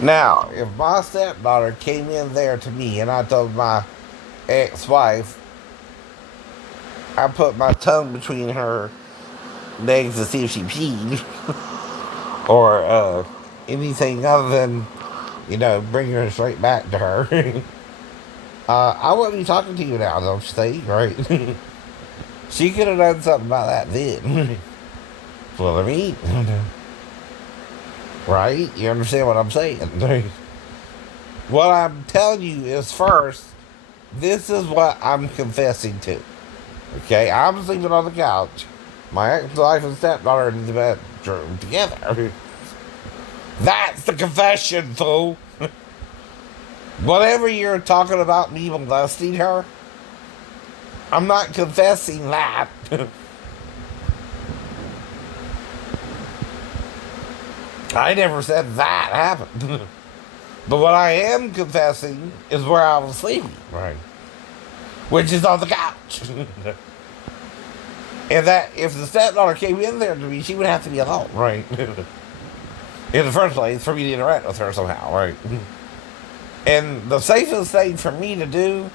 Now, if my stepdaughter came in there to me and I told my ex-wife, I put my tongue between her legs to see if she peed, or anything other than, bring her straight back to her, I wouldn't be talking to you now, don't you think? Right? She could have done something about that then. Well, I mean, right? You understand what I'm saying? What I'm telling you is first, this is what I'm confessing to. Okay, I'm sleeping on the couch. My ex-wife and stepdaughter in the bedroom together. That's the confession, fool. Whatever you're talking about me molesting her, I'm not confessing that. I never said that happened. But what I am confessing is where I was sleeping. Right. Which is on the couch. And that if the stepdaughter came in there to me, she would have to be alone. Right. In the first place, for me to interact with her somehow. Right. And the safest thing for me to do,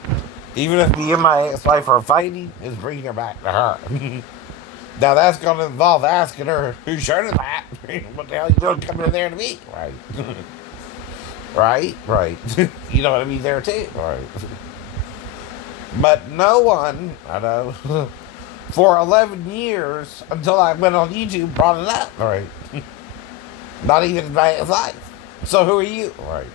even if me and my ex-wife are fighting, is bring her back to her. Now that's going to involve asking her, whose shirt is that? What the hell are you doing coming in there to me? Right. Right. You know what I mean there too. Right. But no one, I know, for 11 years, until I went on YouTube, brought it up. Right. Not even my ex-wife. So who are you? Right.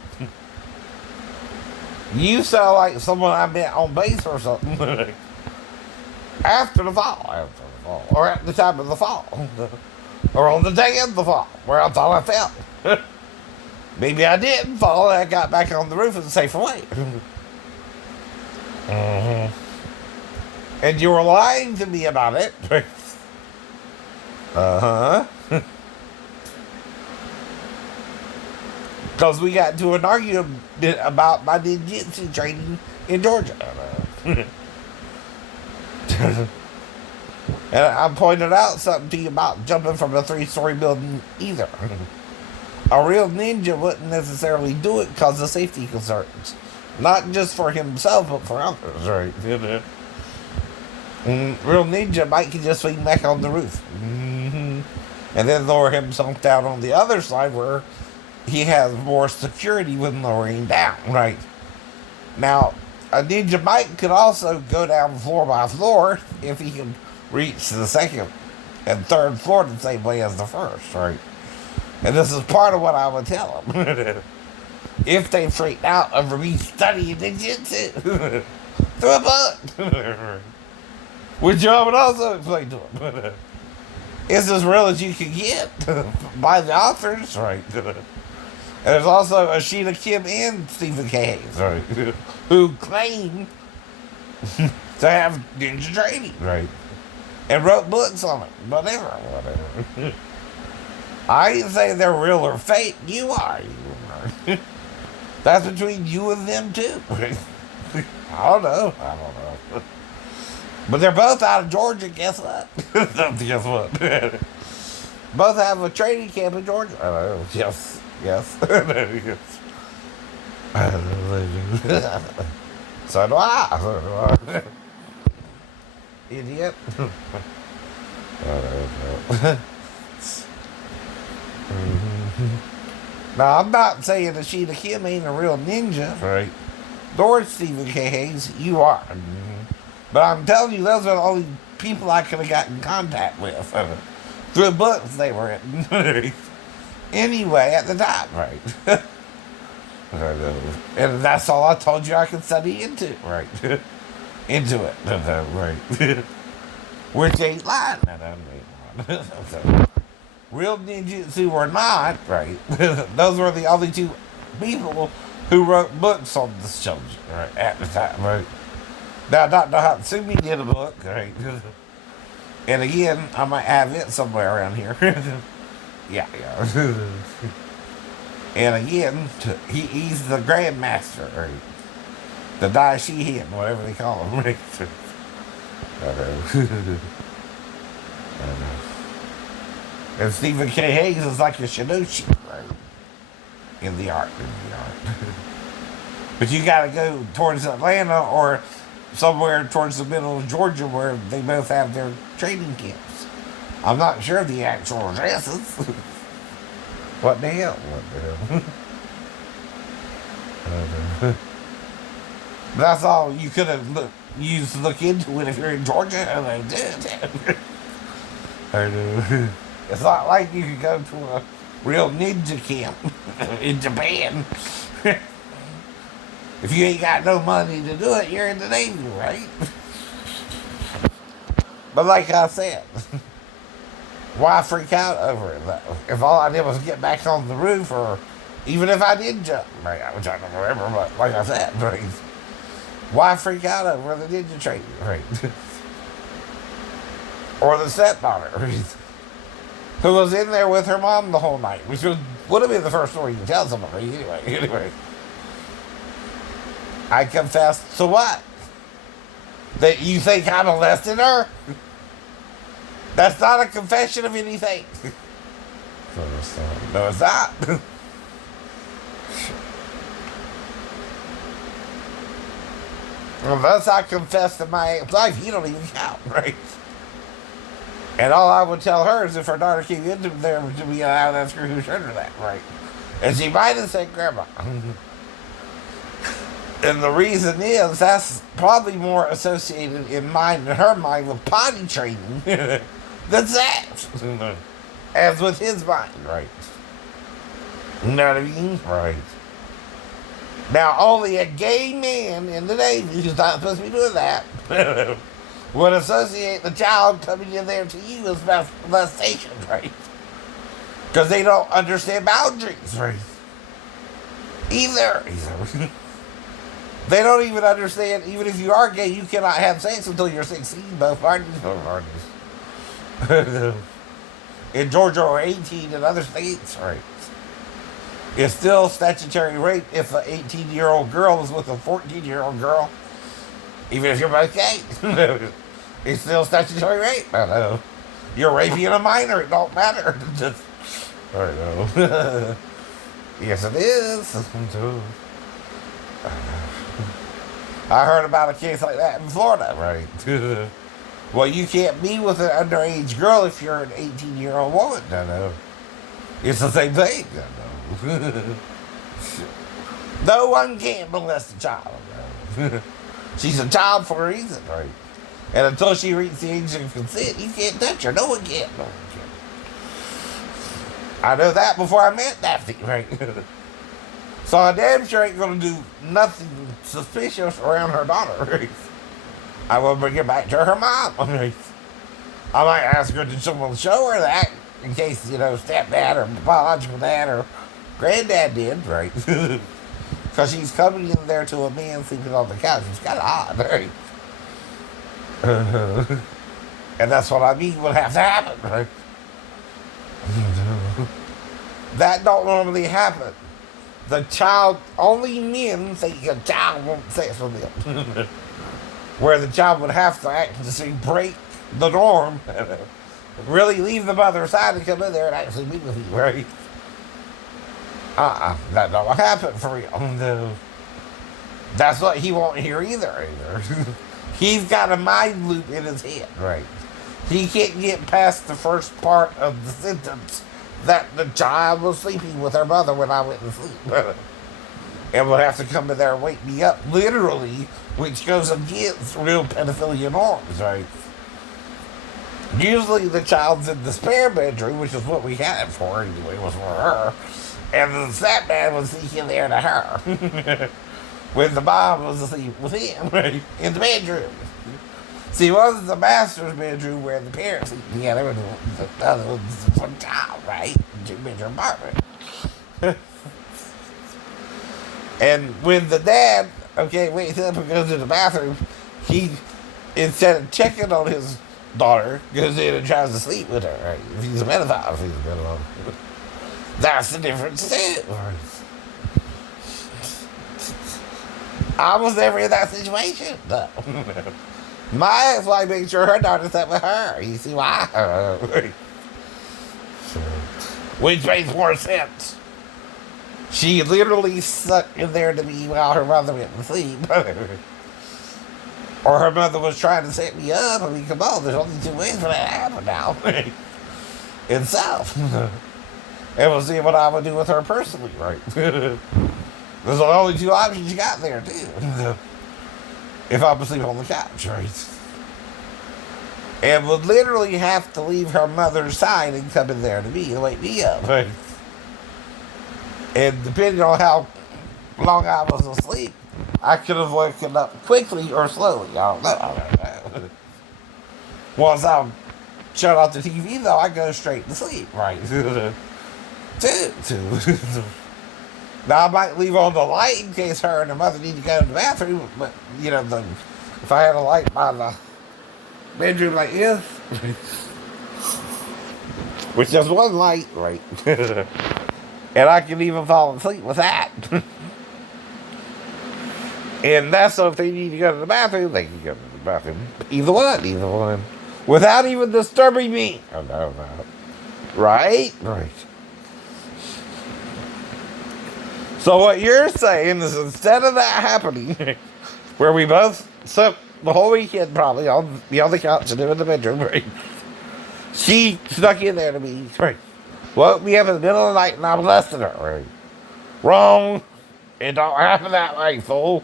You sound like someone I met on base or something. After the fall. Or at the time of the fall. Or on the day of the fall, where I thought I fell. Maybe I didn't fall and I got back on the roof and safe away. And you were lying to me about it. Uh-huh. Because we got into an argument about my ninjutsu training in Georgia. And I pointed out something to you about jumping from a 3-story building either. A real ninja wouldn't necessarily do it because of safety concerns. Not just for himself, but for others, right? Real ninja might can just swing back on the roof. And then lower himself down on the other side where he has more security when lowering down, right? Now, a ninja Mike could also go down floor by floor if he can reach the second and third floor the same way as the first, right? And this is part of what I would tell them. If they freaked out over me studying ninjutsu through a book. Which I would also explain to them. It's as real as you can get by the authors, right? And there's also Ashita Kim and Stephen K. Hayes, right? Who claim to have ninja training, right? And wrote books on it. Whatever. I didn't say they're real or fake. You are. That's between you and them, too. I don't know. But they're both out of Georgia, guess what? Guess what? Both have a training camp in Georgia. I know. Yes. So do I. Idiot. Now, I'm not saying that Sheila Kim ain't a real ninja, right? Nor Stephen K. Hayes, you are. But I'm telling you, those are the only people I could have got in contact with through books they were in. Anyway, at the time, right? And that's all I told you I could study into, right? Into it, right? Which ain't lying. Real ninjutsu or not, right? Those were the only two people who wrote books on this subject, right? At the time, right? Now, Dr. Hatsumi did a book, right? And again, I might have it somewhere around here. Yeah. And again, he's the Grandmaster, right? The Daishihin, whatever they call him, right? And Stephen K. Hayes is like a Shinushi, right? in the art. But you got to go towards Atlanta or somewhere towards the middle of Georgia where they both have their training camps. I'm not sure of the actual addresses. What the hell? What the hell? That's all you could have used to look into it if you're in Georgia, and I did. I know. It's not like you could go to a real ninja camp in Japan. If you ain't got no money to do it, you're in the Navy, right? But like I said, why freak out over it? If all I did was get back on the roof, or even if I did jump, right, which I don't remember, but like I said, right, why freak out over the ninja training, right? Or the stepdaughter, right, who was in there with her mom the whole night, which would have been the first story you tell somebody anyway. I confessed to what? That you think I molested her? That's not a confession of anything. No, it's not. Unless I confess to my ex-wife, you don't even count, right? And all I would tell her is if her daughter came into there to be allowed to ask her who showed her that, right? And she might have said grandma. And the reason is that's probably more associated in her mind with potty training than sex. As with his mind, right? You know what I mean? Right. Now, only a gay man in the Navy who's not supposed to be doing that would associate the child coming in there to you as molestation, right? Because they don't understand boundaries, right? Either. They don't even understand, even if you are gay, you cannot have sex until you're 16, both parties. In Georgia or 18 in other states, right? It's still statutory rape if an 18-year-old girl is with a 14-year-old girl. Even if you're both gay. It's still statutory rape. I know. You're raping a minor, it don't matter. I know. Yes, it is. I heard about a case like that in Florida, right? Well, you can't be with an underage girl if you're an 18-year-old woman. I know. It's the same thing. I know. No one can molest a child. Right? She's a child for a reason, right? And until she reaches the age of consent, you can't touch her. No one can. No one can. I know that before I met Daphne, right? So I damn sure ain't gonna do nothing suspicious around her daughter, right? I will bring it back to her mom, right? I might ask her, did someone show her that? In case, stepdad or biological dad or granddad did, right? Because she's coming in there to a man sleeping on the couch. It's kind of odd, right? And that's what I mean would have to happen, right? That don't normally happen. The child, only men think a child won't sex with them. Where the child would have to actually break the norm, really leave the mother's side and come in there and actually be with you, right? That don't happen for real. No. That's what he won't hear either. He's got a mind loop in his head, right? He can't get past the first part of the sentence that the child was sleeping with her mother when I went to sleep. And would have to come in there and wake me up, literally, which goes against real pedophilia norms, right? Usually the child's in the spare bedroom, which is what we had it for anyway, was for her. And the stepdad was sneak in there to her. When the mom was asleep with him, right? In the bedroom. See, one was the master's bedroom where the parents sleep together, and the other was for the child, right? Two-bedroom apartment. And when the dad, wakes up and goes to the bathroom, he, instead of checking on his daughter, goes in and tries to sleep with her, right? If he's a pedophile, that's the difference too. I was never in that situation. No. My ex-wife made sure her daughter slept with her. You see why? Which makes more sense. She literally stuck in there to me while her mother went to sleep. Or her mother was trying to set me up. I mean, come on, there's only two ways for that to happen now. In South. And we'll see what I would do with her personally, right? There's the only two options you got there, too. If I'm asleep on the couch, right? And would literally have to leave her mother's side and come in there to me and wake me up, right? And depending on how long I was asleep, I could have woken up quickly or slowly. I don't know. Once I shut off the TV, though, I go straight to sleep, right? Now, I might leave on the light in case her and her mother need to go to the bathroom, but, if I had a light by the bedroom like this, which is one light, right? And I can even fall asleep with that. And that's so if they need to go to the bathroom, they can go to the bathroom. Either one. Without even disturbing me. Oh, no. Right? Right. So what you're saying is instead of that happening, where we both slept the whole weekend probably on the couch and in the bedroom, right? She snuck in there to me, right? Woke me up in the middle of the night and I molested her, right? Wrong. It don't happen that way, fool.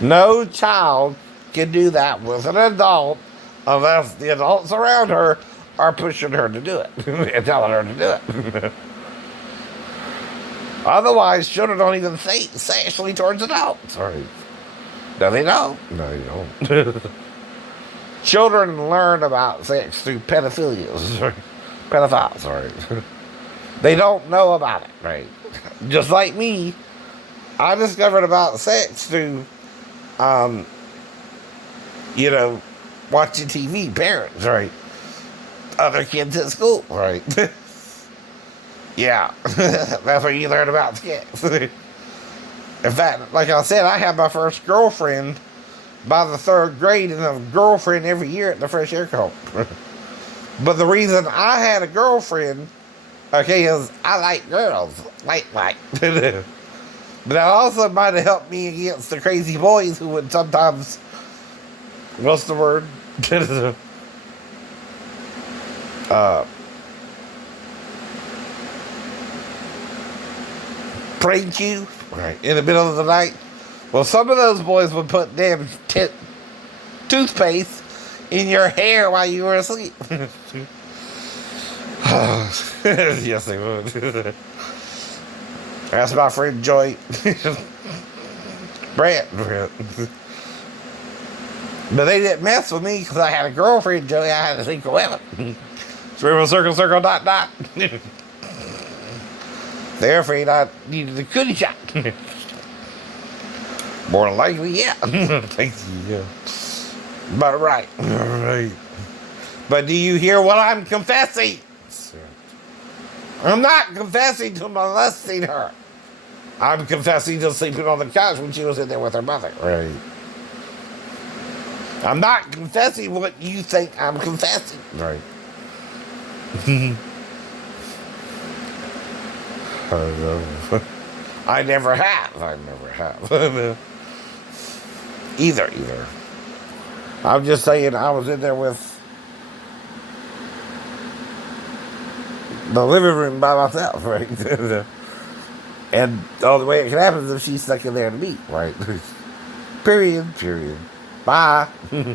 No child can do that with an adult unless the adults around her are pushing her to do it and telling her to do it. Otherwise, children don't even think sexually towards adults. Right? No, they don't. No, they don't. Children learn about sex through pedophiles. Pedophiles, right? They don't know about it, right? Just like me, I discovered about sex through, watching TV, parents, right? Other kids at school, right? Yeah, that's where you learn about sex. In fact, like I said, I had my first girlfriend by the third grade and a girlfriend every year at the Fresh Air Co. But the reason I had a girlfriend, okay, is I like girls. Like. But that also might have helped me against the crazy boys who would sometimes, what's the word? Prank you right in the middle of the night. Well, some of those boys would put damn toothpaste in your hair while you were asleep. Yes, they would. That's my friend Joy. Brett. But they didn't mess with me because I had a girlfriend, Joey. I had a secret weapon. Circle, dot. They're afraid I needed a cootie shot. More than likely, yeah. Thank you, yeah. But right. But do you hear what I'm confessing? I'm not confessing to molesting her. I'm confessing to sleeping on the couch when she was in there with her mother. Right. I'm not confessing what you think I'm confessing. Right. I never have. Either. I'm just saying I was in there with the living room by myself, right? And the only way it can happen is if she's stuck in there to meet, right? Period. Bye.